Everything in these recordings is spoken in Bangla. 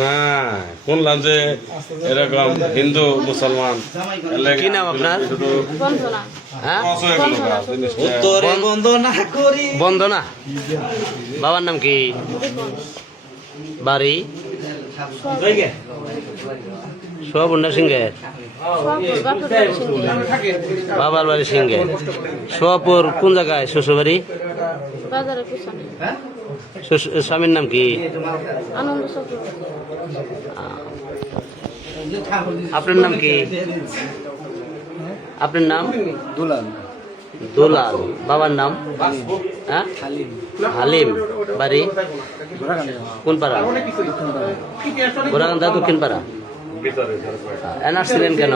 না শুনলাম যে এরকম হিন্দু মুসলমান কি নাম আপনার? হ্যাঁ? বন্দনা। বাবার নাম কি? বাড়ি সোয়াবুন্না সিংহের। বাবার বাড়ি সিংহে। সোয়াপুর কোন জায়গায় শ্বশুর বাড়ি? স্বামীর নাম কি? আপনার নাম কি? আপনার নাম? দুলাল। দুলাল। বাবার নাম? হ্যাঁ, হালিম। বাড়ি কোন পাড়া? গোরাকান্দা দক্ষিণ পাড়া। আসছিলেন কেন?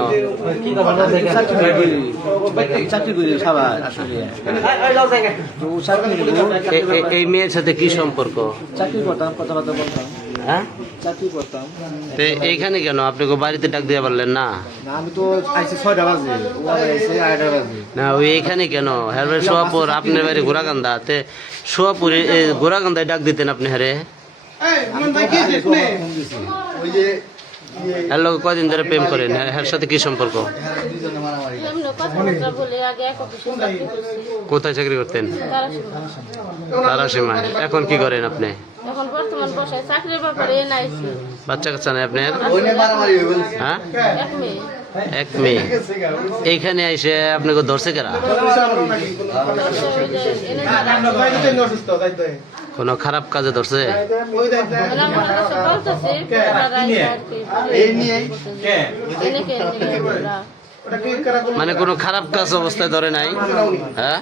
এই মেয়ের সাথে কি সম্পর্ক? চাকরি করতাম, কথাবার্তা বলতাম। হ্যাঁ, চাকরি করতাম। এইখানে কেন? আপনি বাড়িতে ডাক দিয়ে পারলেন না? আমি তো আইসি 6টা বাজে, ও আইসি 8টা বাজে। না, ওই এইখানে কেন? হ্যাঁ, সোয়াপুর। আপনার বাড়ি গোরাকান্দা, তে সোয়াপুরে গোরাকান্দায় ডাক দিতেন আপনি? হারে হ্যালো, কয়দিন ধরে প্রেম করেন? এর সাথে কি সম্পর্ক? কোথায় চাকরি করতেন? তারাসীমায়। এখন কি করেন আপনি? এখন বর্তমান বসায় চাকরির ব্যাপারে এনআইসি। বাচ্চা কাচ্চা নাই আপনার? হ্যাঁ, এক মেয়ে। এইখানে এসে আপনাকে ধরছে কেরা? কোন খারাপ কাজে ধরছে? মানে কোন খারাপ কাজ অবস্থায় ধরে নাই? হ্যাঁ,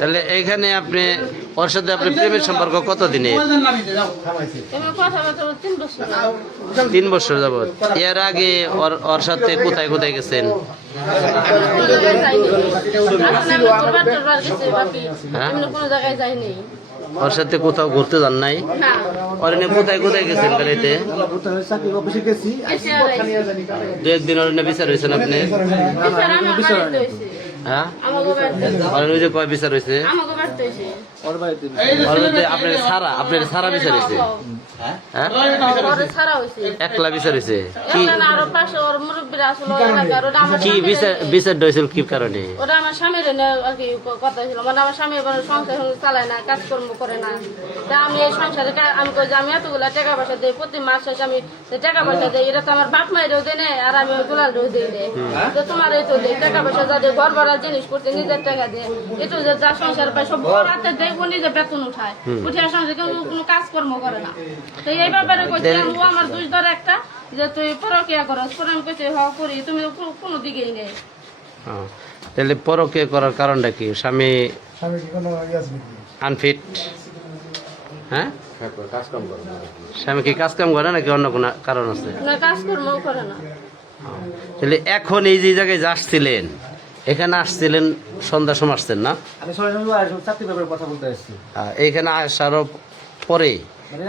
তাহলে এইখানে আপনি ওর সাথে আপনি প্রেমের সম্পর্ক কতদিনে? 3 বছর যাবত। এর আগে ওর সাথে কোথায় কোথায় গেছেন? ওর সাথে কোথাও ঘুরতে যান নাই? ওর এনে কোথায় কোথায় গেছেন বেড়াইতে? 2-1 দিন ওর এনে বিচার হয়েছেন আপনি? হ্যাঁ, ওই যে কয় বিচার হয়েছে? আপনার সারা বিচার হয়েছে? একলা বিচার হয়েছে? কি বিচার হয়েছিল? কি কারণে? ওটা আমার স্বামীর আর কি কথা ছিল, মানে আমার স্বামী সংসার চালায় না, কাজকর্ম করে না। তা আমি এই সংসারে আমি কই যে আমি এতগুলা টাকা পয়সা দিই, প্রতি মাস শেষে আমি টাকা পয়সা দিই। এটা তো আমার বাপ মায়েরও দেয় না, আর আমি দুলালও দিই না। তো তোমার এই তো দিই টাকা পয়সা যা দিয়ে ঘর ভরা জিনিস করতে নিজের টাকা দিয়ে, একটু যে যা সংসার পায় সব বড় হাতে দেয়, ও নিজে বেতন উঠায়, উঠে সংসারে কোনো কাজকর্ম করে না। তো এই ব্যাপারে কইছে ও আমার দুই ধরে একটা যে তুই পরকিয়া করস। পরে আমি কইছি হ করি, তুমি কোনো দিকেই নেই। তাহলে পরকিয়া করার কারণটা কি? স্বামী আনফিট? হ্যাঁ, স্বামী কি কাজ কাম করে নাকি অন্য কোনো কারণ আছে? না, কাজকর্ম করে না। তাহলে এখন এই যে জায়গায় আসছিলেন, এখানে আসছিলেন সন্ধ্যার সময় আসছেন না? আমি চাকরি ব্যাপারে কথা বলতে আসছি। এইখানে আসার পরে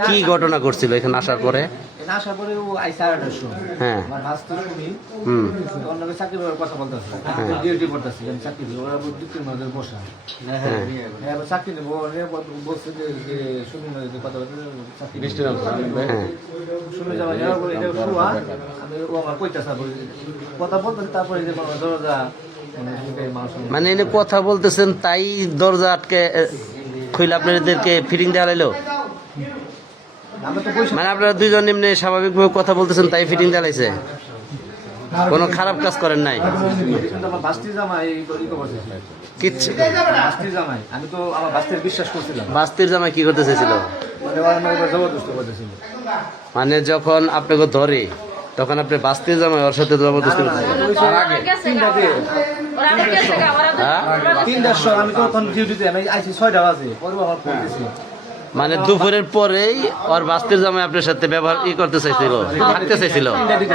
কি ঘটনা ঘটছিল? এখানে আসার পরে আসার পরে ও আইসা 8টার সময়। হ্যাঁ, আমার ভাস তো শুনি অন্য চাকরি ব্যাপারে কথা বলতে আসছি। ডিউটি করতেছি, আমি চাকরি দিই। ওরা দুটির মধ্যে বসা। হ্যাঁ, চাকরি নেবো বলছে যে শুনি না যে কথা বলতে চাকরি শুনে যাওয়া যাওয়ার পরে এটা শুয়া আমি ও আমার কইতেছে কথা বলতেছে। তারপরে যে দরজা মানে এনে কথা বলতেছেন তাই দরজা আটকে খুলে আপনাদেরকে ফিটিং দেওয়া লাইলো? মানে আপনারা দুইজন এমনি স্বাভাবিকভাবে কথা বলতেছেন তাই ফিটিং দেওয়া লাইছে? কোনো খারাপ কাজ করেন নাই? কিচ্ছু। আমি তো আমার বাস্তির বিশ্বাস করছিলাম। বাস্তির জামাই কি করতে চাইছিল? মানে যখন আপনাকে ধরে তখন আপনি বাস্তির জামাই ওর সাথে জবরদস্তি করতেছেন? 3টার সময় আমি তখন ডিউটিতে, আমি আইসি 6টা বাজে। পরে আমার ফোন দিছি মানে দুপুরের পরেই ওর বাস্তির জামাই আপনার সাথে ব্যবহার করতে চাইছিল, থাকতে চাইছিল।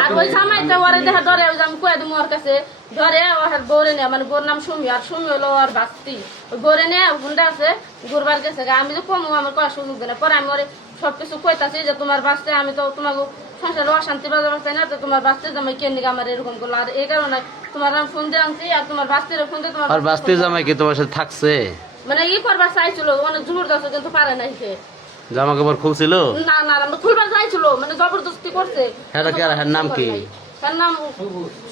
আর ওই জামাইটা ওরে দেখা ধরে ওই যে আমি কয়ে দিই ওর কাছে ধরে ওর বউরে নিয়ে মানে বউর নাম সুমি আর সুমি হলো ওর বাস্তি ওই বউরে নিয়ে হুন্ডা আছে ঘুরবার গেছে আমি তো কমু আমার করার সুযোগ দেয় না পরে আমি ওরে সবকিছু কইতাছি যে তোমার বাস্তে আমি তো তোমাকে সংসারে অশান্তি বাজার বাঁচতে না তো তোমার বাস্তে জামাই কেন দিকে আমার এরকম করলো আর এই কারণে তোমার আমি ফোন দিয়ে আনছি আর তোমার বাস্তির ফোন দিয়ে তোমার আর বাস্তির জামাই কি তোমার সাথে থাকছে? মানে ই করবার চাইছিল অনেক জোর দাস কিন্তু পারে নাই সে জামা কাপড় খুলছিল? না না আমরা খুলবার চাইছিল মানে জবরদস্তি করছে হ্যাঁ কি আর হ্যাঁ নাম কি? তার নাম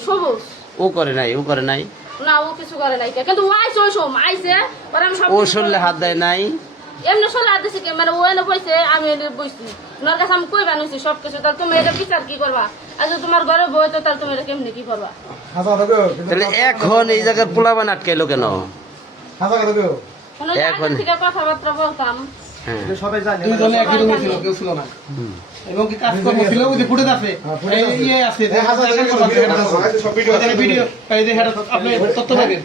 সবুজ। ও করে নাই, ও করে নাই, না ও কিছু করে নাই কিন্তু ও আইছে ওই সময় আইছে পরে আমি সব ও শুনলে হাত দেয় নাই? এমনি সলে হাত দিছি কি মানে ও এনে বইছে আমি এনে বইছি ওনার কাছে আমি কই বানাইছি সবকিছু তাহলে তুমি এটা বিচার কি করবা আর যদি তোমার ঘরে বই তো তাহলে তুমি এটা কেমনি কি করবা? তাহলে এখন এই জায়গার পোলাবান আটকাইলো কেন? কোনো এখন- জায়গা থেকে কথাবার্তা বলতাম হ্যাঁ সবাই জানে দুইজনে একই রুমে ছিল, কেউ ছিল না। এবং কি কাজকর্ম ছিল, ওই যে ফুটেজ আছে, এই ইয়ে আছে, যে দেখার কথা আছে, এখানে আছে। ওখানে ভিডিও, এই যে এটা আপনি তথ্য পাবেন।